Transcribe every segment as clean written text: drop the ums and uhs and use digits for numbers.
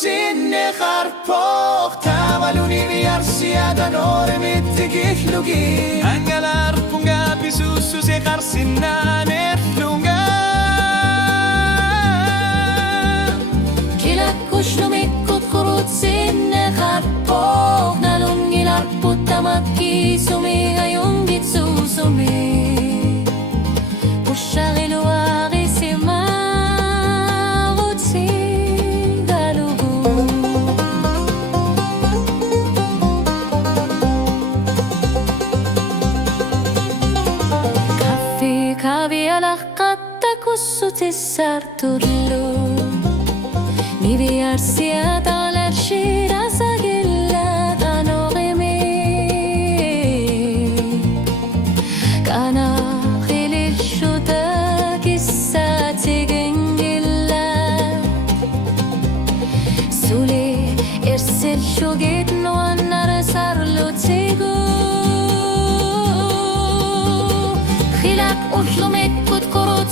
sinne harpoch Tavaluni vi arsiada nore mittigih lugi Angalar punga bisusu se harsinna nerlunga Kilak kushlu mikkut kurut sinne harpoch Nalungilar puttamakki sumi ayungit susumi Ushagilu agisima Tessar turlu ni biar sia talar shira sagilla tanogimi kana khilil shuda kissati gengilla suli irsel shugit no annar sarlu tigu khilak ushlumek kut kurut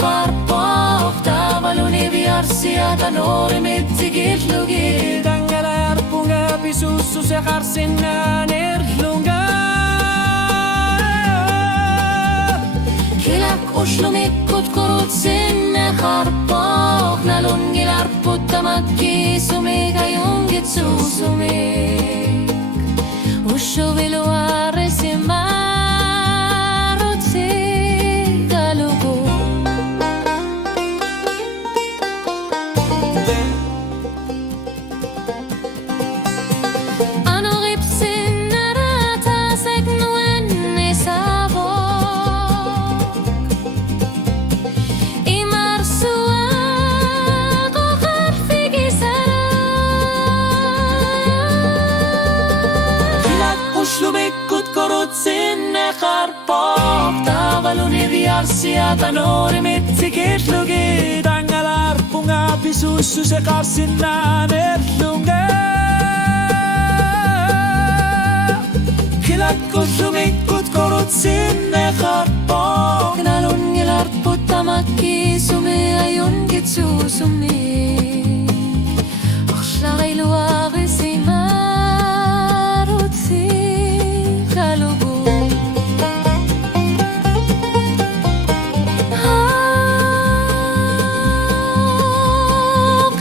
harpoch tavaluni vi arsiada nore mittigih lugi Dangalar punga bisusu se harsinna nerlunga Kilak ushlumikkut kurut sinne harpoch Nalungilar puttamakki sumiga jungit susumik Ushuvilu arresima sinne harpoch tavaluni vi arsiada nore mittigih lugi Dangalar punga bisusu se harsinna nerlunga Kilak ushlumikkut kurut sinne harpoch Nalungilar puttamakki sumi ayungit susumi Akhlagilu agisima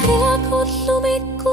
Kilak ushlumikkut